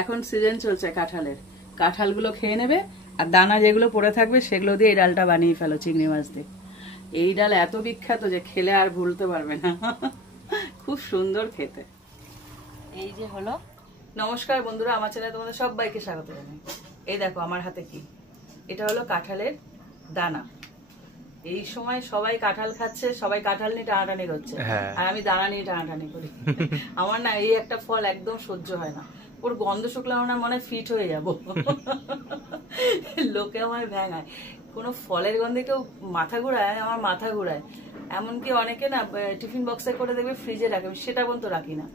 এখন সিজন চলছে কাঁঠালের, কাঁঠালগুলো খেয়ে নেবে আর দানা যেগুলো পড়ে থাকবে সেগুলো দিয়ে এই ডালটা বানিয়ে ফেলো চিংড়ি মাছ দিয়ে। এই ডাল এত বিখ্যাত যে খেলে আর ভুলতে পারবে না, খুব সুন্দর খেতে। এই যে হলো। নমস্কার বন্ধুরা, আমার চ্যানেলে তোমাদের সবাইকে স্বাগত জানাই। এই দেখো আমার হাতে কি, এটা হলো কাঁঠালের দানা। এই সময় সবাই কাঁঠাল খাচ্ছে, সবাই কাঁঠাল নিয়ে টানাটানি করছে, আর আমি দানা নিয়ে টানাটানি করি। আমার না এই একটা ফল একদম সহ্য হয় না, ওর গন্ধ শুকলে আমার না মনে ফিট হয়ে যাবো। লোকে আমায় ভ্যাঙায়, কোনো ফলের গন্ধে কেউ মাথা ঘুরায়, আমার মাথা ঘুরায়। এমনকি অনেকে না টিফিন বক্সে করে দেবে, ফ্রিজে রাখে, সেটা পর্যন্ত রাখি না।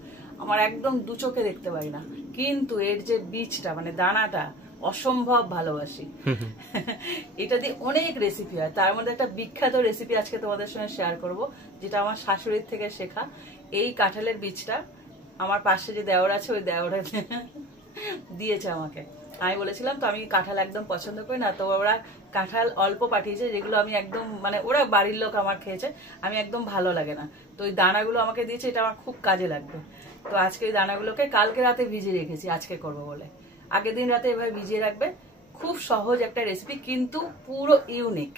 আমার একদম দু চোখে দেখতে পাই না, কিন্তু এর যে বীজটা মানে দানাটা অসম্ভব ভালোবাসি। এটা দিয়ে অনেক রেসিপি হয়, তার মধ্যে একটা বিখ্যাত রেসিপি আজকে তোমাদের সঙ্গে শেয়ার করব, যেটা আমার শাশুড়ির থেকে শেখা। এই কাঁঠালের বীজটা আমার পাশে যে দেওর আছে, ওই দেওরে দিয়েছে আমাকে। আমি বলেছিলাম তো আমি কাঁঠাল একদম পছন্দ করি না, তো ওরা কাঁঠাল অল্প পাঠিয়েছে, যেগুলো আমি একদম মানে ওরা বাড়ির লোক আমার খেয়েছে, আমি একদম ভালো লাগে না। তো ওই দানাগুলো আমাকে দিয়েছে, এটা আমার খুব কাজে লাগবে। তো আজকে ওই দানাগুলোকে কালকে রাতে ভিজিয়ে রেখেছি আজকে করবো বলে। আগের দিন রাতে এভাবে ভিজিয়ে রাখবে, খুব সহজ একটা রেসিপি কিন্তু পুরো ইউনিক।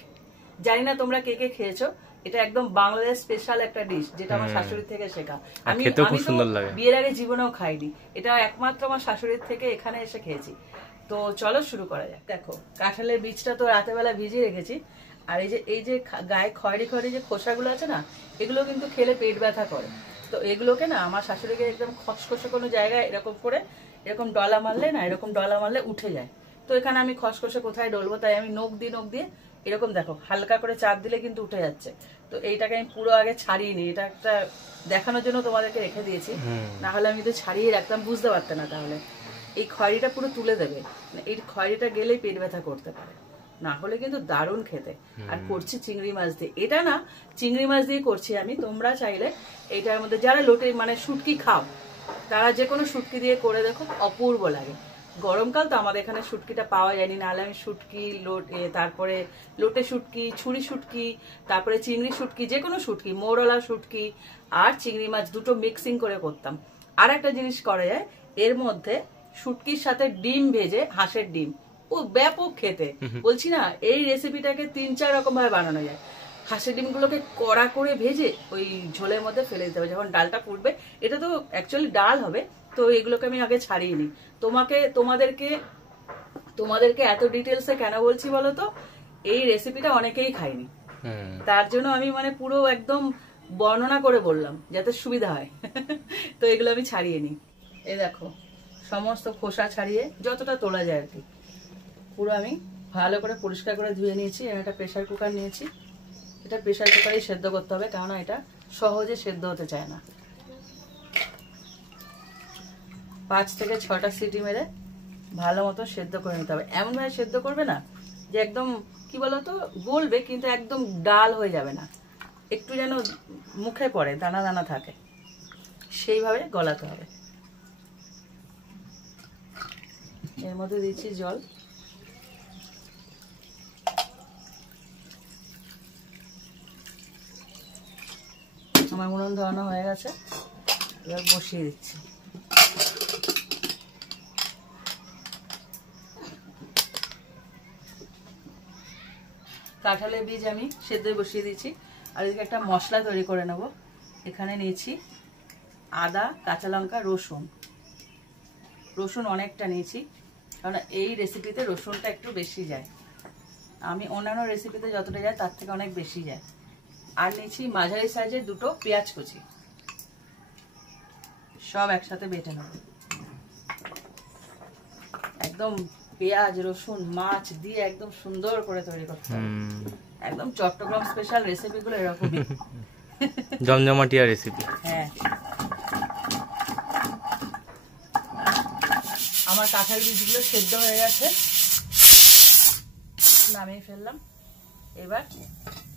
জানি না তোমরা কে কে খেয়েছো, এটা একদম বাংলাদেশ স্পেশাল একটা ডিশ, যেটা আমার শাশুড়ির থেকে শেখা। আমি বিয়ের আগে জীবনেও খাইনি, এটা একমাত্র আমার শাশুড়ির থেকে এখানে এসে খেয়েছি। তো চলো শুরু করা যাক। দেখো কাঁঠালের বীজটা তো রাতেবেলা ভিজিয়ে রেখেছি, আর এই যে গায়ে খয়েরি খয়েরি যে খোসাগুলো আছে না, এগুলো কিন্তু খেলে পেট ব্যথা করে। তো এগুলোকে না আমার শাশুড়িকে একদম খসখসে কোনো জায়গায় এরকম করে এরকম ডলা মারলে না, এরকম ডলা মারলে উঠে যায়। তো এখানে আমি খসখসে কোথায় ডলবো, তাই আমি নখ দিয়ে এরকম দেখো হালকা করে চাপ দিলে কিন্তু উঠে যাচ্ছে। তো এইটাকে আমি পুরো আগে ছাড়িয়ে নিই, এটা একটা দেখানোর জন্য তোমাদেরকে রেখে দিয়েছি, না হলে আমি তো ছাড়িয়ে রাখতাম বুঝতে পারতে না। তাহলে এই খয়েরিটা পুরো তুলে দেবে, এই খয়েরিটা গেলেই পেট ব্যথা করতে পারে, না হলে কিন্তু দারুণ খেতে। আর করছি চিংড়ি মাছ দিয়ে, এটা না চিংড়ি মাছ দিয়ে করছি আমি। তোমরা চাইলে এইটার মধ্যে যারা লোটে মানে শুটকি খাও, তারা যে কোনো শুটকি দিয়ে করে দেখো, অপূর্ব লাগে। গরমকাল তো আমাদের এখানে শুটকিটা পাওয়া যায়নি, নাহলে আমি শুটকি তারপরে লোটে শুটকি, ছুরি শুটকি, তারপরে চিংড়ি শুটকি, যে কোনো শুটকি, মোরলা শুটকি আর চিংড়ি মাছ দুটো মিক্সিং করে করতাম। আর একটা জিনিস করা যায়, এর মধ্যে শুটকির সাথে ডিম ভেজে, হাঁসের ডিম, ও ব্যাপক খেতে। বলছি না, এই রেসিপিটাকে 3-4 রকম ভাবে বানানো যায়। হাঁসের ডিমগুলোকে কড়া করে ভেজে ওই ঝোলের মধ্যে ফেলে দিতে হবে যখন ডালটা ফুটবে। এটা তো অ্যাকচুয়ালি ডাল হবে, তো এগুলোকে আমি আগে ছাড়িয়ে নিই। তোমাদেরকে এত ডিটেলসে কেন বলছি বলো তো, এই রেসিপিটা অনেকেই খায়নি, তার জন্য আমি মানে পুরো একদম বর্ণনা করে বললাম যাতে সুবিধা হয়। তো এগুলো আমি ছাড়িয়ে নিই। এই দেখো সমস্ত খোসা ছাড়িয়ে যতটা তোলা যায় আর কি, পুরো আমি ভালো করে পরিষ্কার করে ধুয়ে নিয়েছি। আমি একটা প্রেসার কুকার নিয়েছি, এটা প্রেসার কুকারেই সেদ্ধ করতে হবে, কেননা এটা সহজে সেদ্ধ হতে চায় না। 5 থেকে 6টা সিটি মেরে ভালো মতো সেদ্ধ করে নিতে হবে। এমন ভাবে সেদ্ধ করবে না যে একদম কি বলতো গলবে, কিন্তু একদম ডাল হয়ে যাবে না, একটু যেন মুখে পড়ে, দানা দানা থাকে, সেইভাবে গলাতে হবে। এর মধ্যে দিচ্ছি জল, আমার উনুন ধরানো হয়ে গেছে, এবার বসিয়ে দিচ্ছি। কাঁঠালের বীজ আমি সেদ্ধ বসিয়ে দিচ্ছি, আর এদিকে একটা মশলা তৈরি করে নেব। এখানে নিয়েছি আদা, কাঁচা লঙ্কা, রসুন অনেকটা নিয়েছি, কারণ এই রেসিপিতে রসুনটা একটু বেশি যায়। আমি অন্যান্য রেসিপিতে যতটা যায় তার থেকে অনেক বেশি যায়। আর নিয়েছি মাঝারি সাইজের 2টো পেঁয়াজ কুচি, সব একসাথে বেটে নেব। একদম পেঁয়াজ, রসুন, মাছ দিয়ে একদম সুন্দর করে তৈরি করতে হবে। একদম চট্টগ্রাম স্পেশাল রেসিপিগুলো এরকমই, জমজমাটিয়া রেসিপি। হ্যাঁ, আমার কাঁঠাল বীজগুলো সেদ্ধ হয়ে গেছে, নামিয়ে ফেললাম। এবার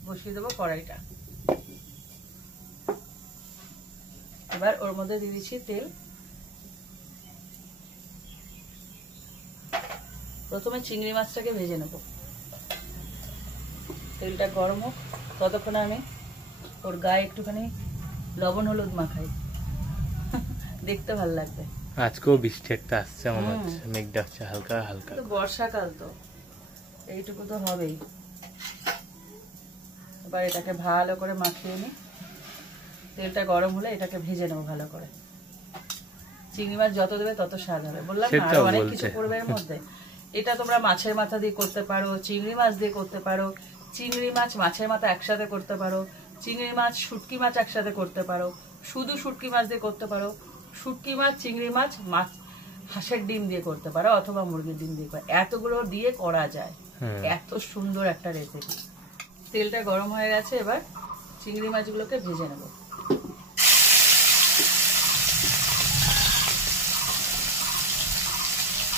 বসিয়ে দেবো কড়াইটা। এবার ওর মধ্যে দিয়ে দিচ্ছি তেল। প্রথমে চিংড়ি মাছটাকে ভেজে নেব, তেলটা গরম হোক ততক্ষণে আমি ওর গায়ে একটুখানি লবণ হলুদ মাখাই, দেখতে ভালো লাগবে। আজকেও বৃষ্টি একটা আসছে মনে হচ্ছে, মেঘ ডাকছে হালকা হালকা। তো বর্ষাকাল তো এইটুকু তো হবেই। এবার এটাকে ভালো করে মাখিয়ে নিই। তেলটা গরম হলে এটাকে ভেজে নেবো ভালো করে। চিংড়ি মাছ যত দেবে তত স্বাদ হবে, বললাম না আরো অনেক কিছু পড়বে এর মধ্যে। এটা তোমরা মাছের মাথা দিয়ে করতে পারো, চিংড়ি মাছ দিয়ে করতে পারো, চিংড়ি মাছ মাছের মাথা একসাথে করতে পারো, চিংড়ি মাছ শুটকি মাছ একসাথে করতে পারো, শুধু শুটকি মাছ দিয়ে করতে পারো, শুটকি মাছ চিংড়ি মাছ মাছ হাঁসের ডিম দিয়ে করতে পারো, অথবা মুরগির ডিম দিয়ে, এতগুলো দিয়ে করা যায়। এত সুন্দর একটা রেসিপি। তেলটা গরম হয়ে গেছে, এবার চিংড়ি মাছগুলোকে ভেজে নেব।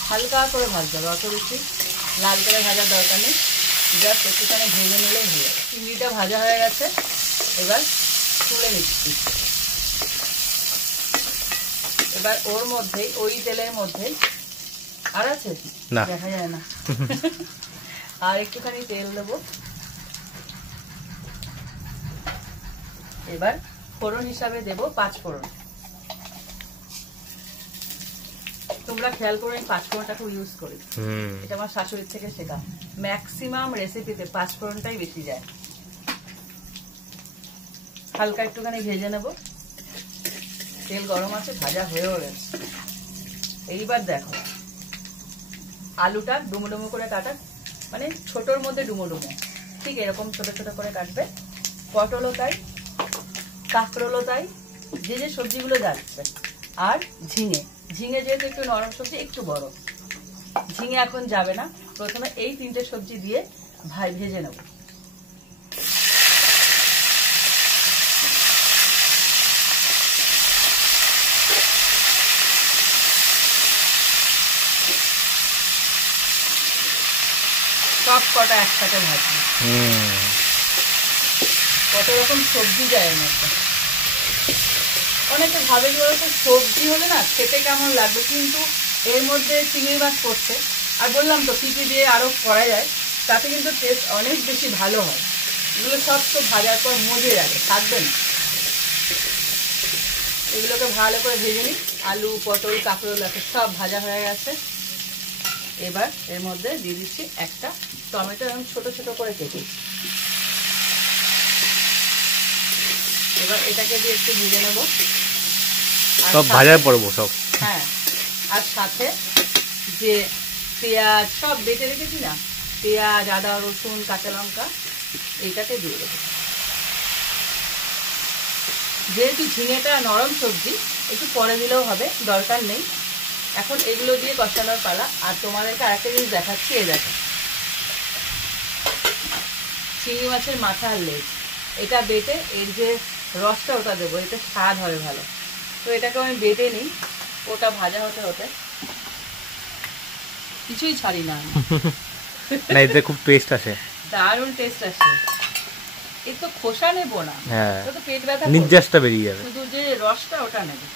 হালকা করে ভাজতে হবে, অত বেশি লাল করে ভাজার দরকার নেই, জাস্ট একটুখানি ভেজে নিলেই হয়ে যাবে। চিংড়িটা ভাজা হয়ে গেছে, এবার তুলে নিচ্ছি। এবার ওর মধ্যে, ওই তেলের মধ্যে আর আছে না, দেখা যায় না, আর একটুখানি তেল দেবো। এবার ফোড়ন হিসাবে দেবো 5 ফোড়ন। তোমরা খেয়াল করে আমি 5 ফোড়নটা খুব ইউজ করি, এটা আমার শাশুড়ির থেকে শেখা। ম্যাক্সিমাম রেসিপিতে 5 ফোড়নটাই বেশি যায়। হালকা একটুখানি ভেজে নেব। তেল গরম আছে, ভাজা হয়েও গেছে। এইবার দেখো আলুটা ডুমো ডুমো করে কাটা, মানে ছোটোর মধ্যে ডুমো ডুমো, ঠিক এরকম ছোট ছোট করে কাটবে। পটলও তাই, কাঁকরোলও তাই, যে যে সবজিগুলো যাচ্ছে। আর ঝিঙে, ঝিঙে যেহেতু একটু নরম সবজি, একটু বড় ঝিঙে এখন যাবে না। প্রথমে এই 3টে সবজি দিয়ে ভেজে নেব। সব কটা একসাথে ভাজবো। কত রকম সবজি যায় এর মধ্যে। অনেকে ভাবে যে ওরকম সবজি হলে না খেতে কেমন লাগবে, কিন্তু এর মধ্যে চিংড়ি মাছ পড়ছে। আর বললাম তো কি কি দিয়ে আরো করা যায়, তাতে কিন্তু টেস্ট অনেক বেশি ভালো হয়। এগুলো সব তো ভাজার পর মজে যাবে, থাকবে না। এগুলোকে ভালো করে ভেজে নিই। আলু, পটল, কাঁকরোল সব ভাজা হয়ে গেছে। এবার এর মধ্যে দিয়ে দিচ্ছি একটা টমেটো, এবং ছোট ছোট করে কেটে। এবার এটাকে দিয়ে একটু ভেজে নেবো। সব ভাজার পড়বো সব। হ্যাঁ, আর সাথে যে পেঁয়াজ সব বেটে রেখেছি না, পেঁয়াজ, আদা, রসুন, কাঁচা লঙ্কা, এইটাকে দিয়ে দেবো। যেহেতু ঝিঙেটা নরম সবজি, একটু পরে দিলেও হবে, দরকার নেই। এখন এগুলো দিয়ে কষানোর পালা। আর তোমাদেরকে আরেকটা জিনিস দেখাচ্ছি, এই দেখো চিংড়ি মাছের মাথা আর লেজ, এটা বেটে এর যে রসটা ওটা দেবো, এটা স্বাদ হবে ভালো। তো এটাকে আমি বেটে নিই, ওটা ভাজা হতে হতে। কিছুই ছাড়ি না না, এতে খুব টেস্ট আসে, দারুণ টেস্ট আসে। এর তো খোসা নেবো না, তো পেট ব্যথা, নির্যাসটা বেরিয়ে যাবে, শুধু যে রসটা ওটা নেবে।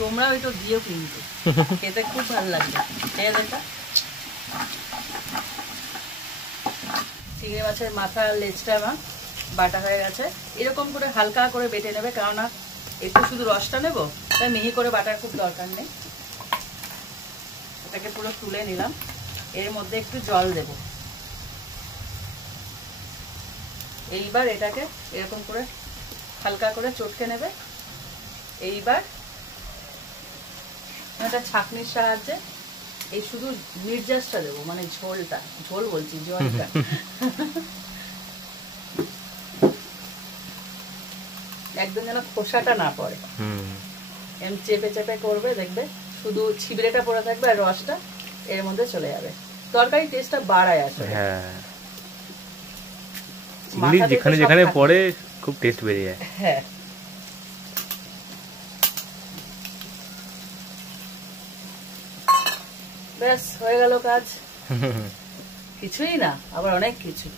তোমরা ওইটা দিও, কিন্তু খেতে খুব ভালো লাগবে। এটা চিংড়ি মাছের মাথা লেজটা আমার বাটা হয়ে গেছে। এরকম করে হালকা করে বেটে নেবে, কেননা একটু শুধু রসটা নেবো, তাই মিহি করে বাটার খুব দরকার নেই। এটাকে পুরো তুলে নিলাম। এর মধ্যে একটু জল দেব। এইবার এটাকে এরকম করে হালকা করে চটকে নেবে। এইবার একটা ছাঁকনির সাহায্যে এই শুধু নির্যাসটা দেবো, মানে ঝোলটা, ঝোল বলছি জলটা। একদম যেন খোসাটা না পড়ে, এমন চেপে চেপে করবে, দেখবে শুধু ছিবড়েটা পড়ে থাকবে আর রসটা এর মধ্যে চলে যাবে। তরকারি টেস্টটা বাড়ায় আসলে। চিংড়ি যেখানে যেখানে পড়ে খুব টেস্ট বেড়ে যায়। হ্যাঁ, ব্যাস হয়ে গেল কাজ। কিছুই না, আবার অনেক কিছু।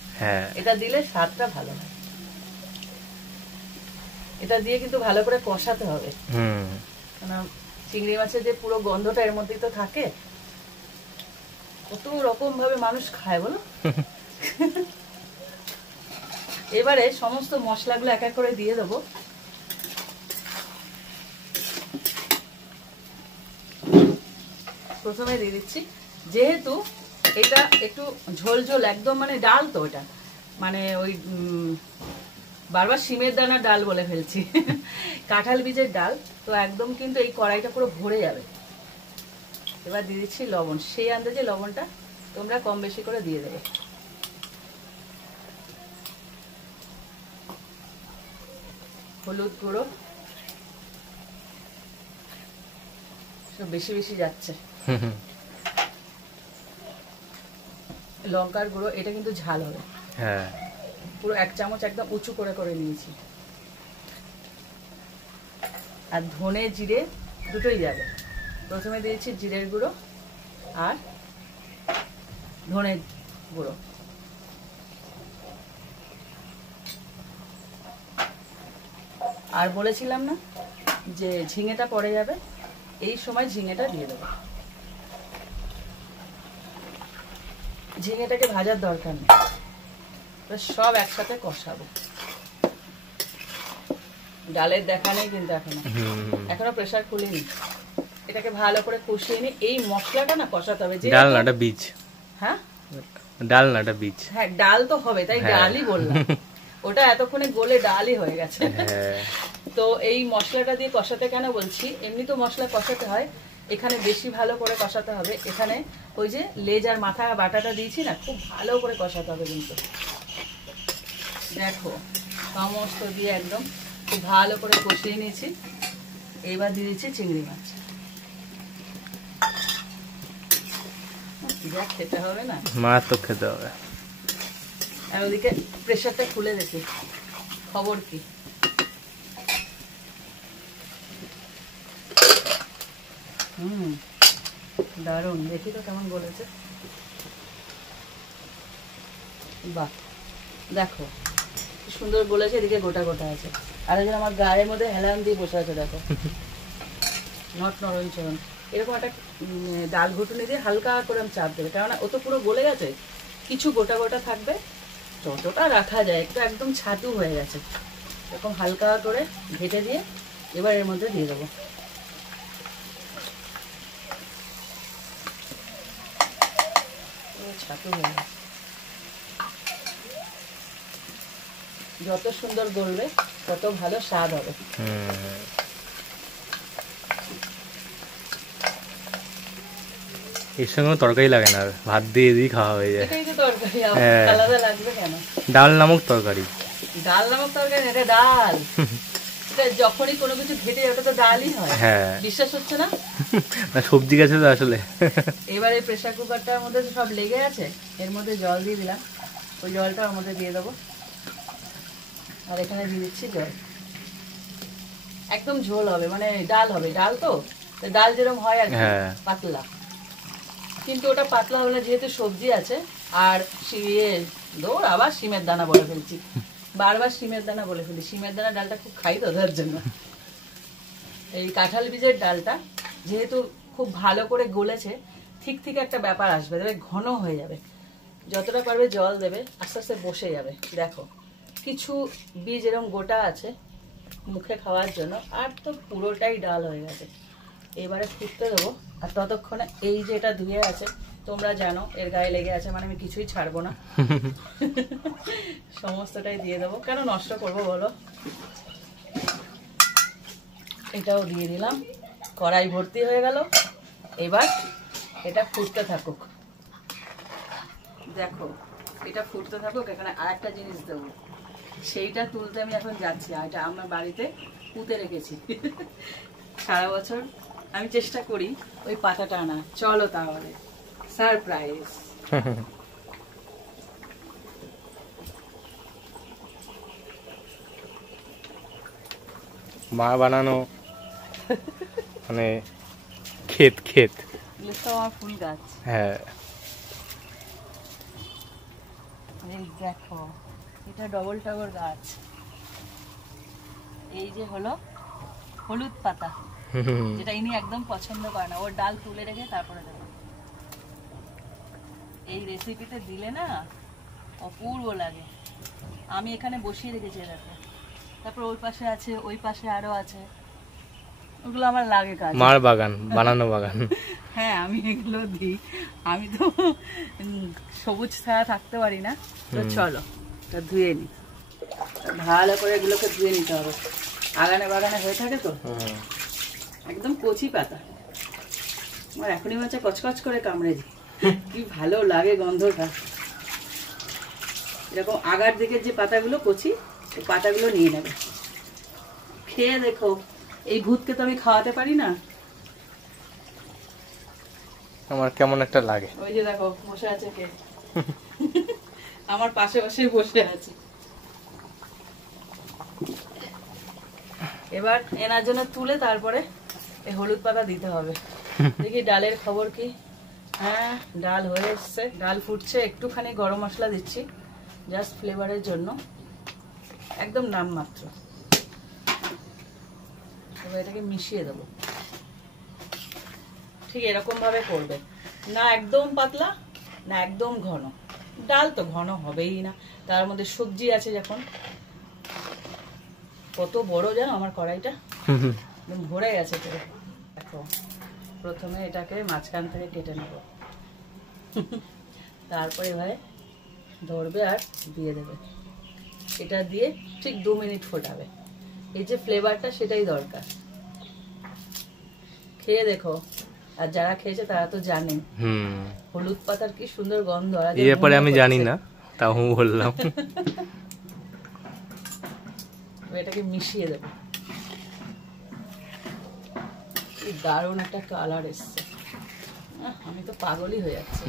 এটা দিলে স্বাদটা ভালো হয়। এটা দিয়ে কিন্তু ভালো করে কষাতে হবে, কারণ চিংড়ি মাছের যে পুরো গন্ধটা এর মধ্যেই তো থাকে। কত রকম ভাবে মানুষ খায় বলো। এবারে সমস্ত মশলাগুলো এক এক করে দিয়ে দেবো। প্রথমে দিয়ে দিচ্ছি, যেহেতু এটা একটু ঝোল ঝোল একদম, মানে ডাল তো এটা, মানে ওই বারবার শিমের দানার ডাল বলে ফেলছি, কাঁঠাল বীজের ডাল, তো একদম কিন্তু এই কড়াইটা পুরো ভরে যাবে। এবার দিয়ে দিচ্ছি লবণ, সেই আন্দাজে লবণটা তোমরা কম বেশি করে দিয়ে দেবে। হলুদ গুঁড়ো সব বেশি বেশি যাচ্ছে, লঙ্কার গুঁড়ো, এটা কিন্তু ঝাল হবে, হ্যাঁ পুরো 1 চামচ একদম উঁচু করে করে নিয়েছি। আর ধনে জিরে দুটোই যাবে। প্রথমে দিয়েছি জিরের গুঁড়ো আর ধনের গুঁড়ো। আর বলেছিলাম না যে ঝিঙেটা পড়ে যাবে, এই সময় ঝিঙেটা দিয়ে দেবো। ঝিঙেটাকে ভাজার দরকার নেই, সব একসাথে কষাবো। ডালের দেখা নেই কিন্তু এখনো প্রেসার খুলিনি, এটাকে ভালো করে কষিয়ে নি। এই মশলাটা না কষাতে হবে, যে ডাল না এটা বীজ, হ্যাঁ ডাল না এটা বীজ, হ্যাঁ ডাল তো হবে, তাই ডালই বললাম, ওটা এতক্ষণে গলে ডালই হয়ে গেছে। তো এই মশলাটা দিয়ে কষাতে কেন বলছি, এমনি তো মশলা কষাতে হয়, এখানে বেশি ভালো করে কষাতে হবে। এখানে ওই যে লেজ আর মাথা বাটাটা দিয়েছি না, খুব ভালো করে কষাতে হবে কিন্তু। দেখো সমস্ত দিয়ে একদম খুব ভালো করে কষিয়ে নিয়েছি। এবার দিয়ে দিচ্ছি চিংড়ি মাছ, যা খেতে হবে না, মাছ তো খেতে হবে। আর ওদিকে প্রেসারটা খুলে দেখি খবর কি। দারুণ, দেখি তো কেমন বলেছে। বাহ দেখো কি সুন্দর বলেছে, এদিকে গোটা গোটা আছে, আর একজন আমার গায়ের মধ্যে হেলান দিয়ে বসে আছে, দেখো নট নরম চরণ। এরকম একটা ডাল ঘুটুনি দিয়ে হালকা করে আমি চাপ দেবে, কেননা ও তো পুরো গলে গেছে, কিছু গোটা গোটা থাকবে, যতটা রাখা যায়, একটু একদম ছাতু হয়ে গেছে, এরকম হালকা করে ঘেটে দিয়ে এবার এর মধ্যে দিয়ে দেবো। ছাতু হয়ে গেছে, যত সুন্দর গলবে তত ভালো স্বাদ হবে। এর সঙ্গে তরকারি লাগে না, ভাত দিয়ে দিয়ে খাওয়া হয়ে যায়। এটাই তো তরকারি, আলাদা লাগবে কেন? ডাল নামক তরকারি, ডাল নামক তরকারি, এটা ডাল। যখনই কোনো কিছু ঘেটে ওটা তো ডালই হয়, বিশ্বাস হচ্ছে না? সবজি গেছে তো আসলে। এবার এই প্রেসার কুকারটার মধ্যে সব লেগে আছে, এর মধ্যে জল দিয়ে দিলাম, ওই জলটা ওর মধ্যে দিয়ে দেবো। আর এখানে দিয়ে দিচ্ছি জল, একদম ঝোল হবে, মানে ডাল হবে, ডাল তো ডাল যেরকম হয় আর কি, পাতলা। কিন্তু ওটা পাতলা হলে যেহেতু সবজি আছে, আর দৌড় আবার শিমের দানা বলে ফেলছি, বারবার শিমের দানা বলে ফেলি, শিমের দানা ডালটা খুব খাই তো, তার জন্য। এই কাঁঠাল বীজের ডালটা যেহেতু খুব ভালো করে গলেছে, ঠিক ঠিক একটা ব্যাপার আসবে, তবে ঘন হয়ে যাবে, যতটা পারবে জল দেবে, আস্তে আস্তে বসে যাবে। দেখো কিছু বীজ এরকম গোটা আছে মুখে খাওয়ার জন্য, আর তো পুরোটাই ডাল হয়ে গেছে। এবারে ফুটতে দেবো, আর ততক্ষণে এই যে এটা ধুয়ে আছে, তোমরা জানো এর গায়ে লেগে আছে, মানে আমি কিছুই ছাড়বো না, সমস্তটাই দিয়ে দেবো, কেন নষ্ট করবো বলো। এটাও দিয়ে দিলাম, কড়াই ভর্তি হয়ে গেল। এবার এটা ফুটতে থাকুক, দেখো এটা ফুটতে থাকুক। এখানে আর একটা জিনিস দেবো, সেইটা তুলতে আমি এখন যাচ্ছি, আর এটা আমার বাড়িতে পুঁতে রেখেছি, সারা বছর আমি চেষ্টা করি ওই পাতাটা আনা। চলো তাহলে সারপ্রাইজ। মা বানানো মানে ক্ষেত ক্ষেত, তো আমার ফুল গাছ। হ্যাঁ দেখো এটা ডবল টগর গাছ, এই যে হলো হলুদ পাতা, যেটা ইনি একদম পছন্দ করে না, ওর ডাল তুলে রেখে তারপরে দেবো। এই রেসিপিতে দিলে না অপূর্ব লাগে। আমি এখানে বসিয়ে রেখেছি দেখো, তারপর ওই পাশে আছে, ওই পাশে আরো আছে, ওগুলো আমার লাগে কাজ। মার বাগান, বানানো বাগান। হ্যাঁ আমি এগুলো দিই, আমি তো সবুজ ছাড়া থাকতে পারি না। তো চলো তা ধুয়ে নি, ভালো করে এগুলোকে ধুয়ে নিতে হবে, আগানে বাগানে হয়ে থাকে তো। একদম কচি পাতা, আমার এখনই মাছে কচকচ করে কামড়ে দিই, কি ভালো লাগে গন্ধটা। এরকম আগার দিকের যে পাতাগুলো কচি, এই পাতাগুলো নিয়ে নেবে, খেয়ে দেখো। এই ভূতকে তো আমি খাওয়াতে পারি না, আমার কেমন একটা লাগে। ওই যে দেখো বসে আছে কে, আমার পাশে পাশে বসে আছে। এবার এনার জন্য তুলে তারপরে এই হলুদ পাতা দিতে হবে। দেখি ডালের খবর কি। হ্যাঁ ডাল হয়ে এসছে, ডাল ফুটছে, একটুখানি গরম মশলা দিচ্ছি জাস্ট ফ্লেভারের জন্য, একদম নামমাত্র। এবার এটাকে মিশিয়ে দেবো, ঠিক এরকম ভাবে করবে, না একদম পাতলা না একদম ঘন। ডাল তো ঘন হবেই না, তার মধ্যে সবজি আছে যখন। কত বড় জানো আমার কড়াইটা, একদম ভরে গেছে পুরো। দেখো প্রথমে এটাকে মাঝখান থেকে কেটে নেব, তারপরে এভাবে ধরবে আর দিয়ে দেবে। এটা দিয়ে ঠিক 2 মিনিট ফোটাবে, এই যে ফ্লেভারটা সেটাই দরকার। খেয়ে দেখো, আর যারা খেয়েছে তারা তো জানে হলুদ পাতার কি সুন্দর গন্ধ। এই ব্যাপারে আমি জানি না, তাও বললাম। এটাকে মিশিয়ে দেবো, কি দারুণ একটা কালার এসছে, আমি তো পাগলই হয়ে যাচ্ছি।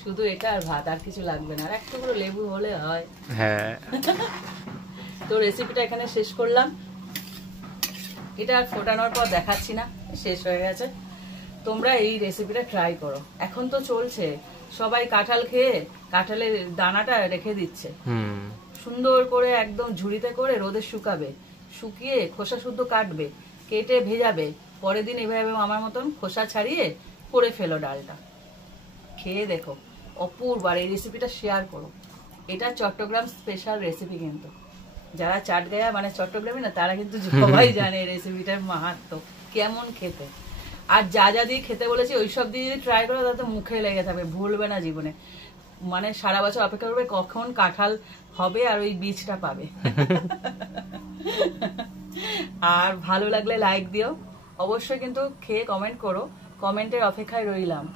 শুধু এটা আর ভাত, আর কিছু লাগবে না, আর একটু করে লেবু হলে হয়। হ্যাঁ তো রেসিপিটা এখানে শেষ করলাম, এটা আর ফোটানোর পর দেখাচ্ছি না, শেষ হয়ে গেছে। তোমরা এই রেসিপিটা ট্রাই করো। এখন তো চলছে সবাই কাঁঠাল খেয়ে কাঁঠালের দানাটা রেখে দিচ্ছে, সুন্দর করে একদম ঝুড়িতে করে রোদে শুকাবে, শুকিয়ে খোসা শুদ্ধ কাটবে, কেটে ভেজাবে, পরের দিন এভাবে আমার মতন খোসা ছাড়িয়ে করে ফেলো ডালটা। খেয়ে দেখো অপূর্ব, আর এই রেসিপিটা শেয়ার করো। এটা চট্টগ্রাম স্পেশাল রেসিপি, কিন্তু যারা চাটগাঁয়া মানে চট্টগ্রামে না, তারা কিন্তু সবাই জানে এই রেসিপিটার মাহাত্ম্য কেমন খেতে। আর যা যা দিয়ে খেতে বলেছি ওইসব দিয়ে যদি ট্রাই করো তাতে মুখে লেগে থাকবে, ভুলবে না জীবনে। মানে সারা বছর অপেক্ষা করবে কখন কাঁঠাল হবে আর ওই বীজটা পাবে। আর ভালো লাগলে লাইক দিও অবশ্যই, কিন্তু খেয়ে কমেন্ট করো, কমেন্টের অপেক্ষায় রইলাম।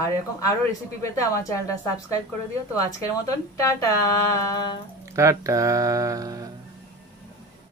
আর এরকম আরো রেসিপি পেতে আমার চ্যানেলটা সাবস্ক্রাইব করে দিও। তো আজকের মতন টাটা টাটা।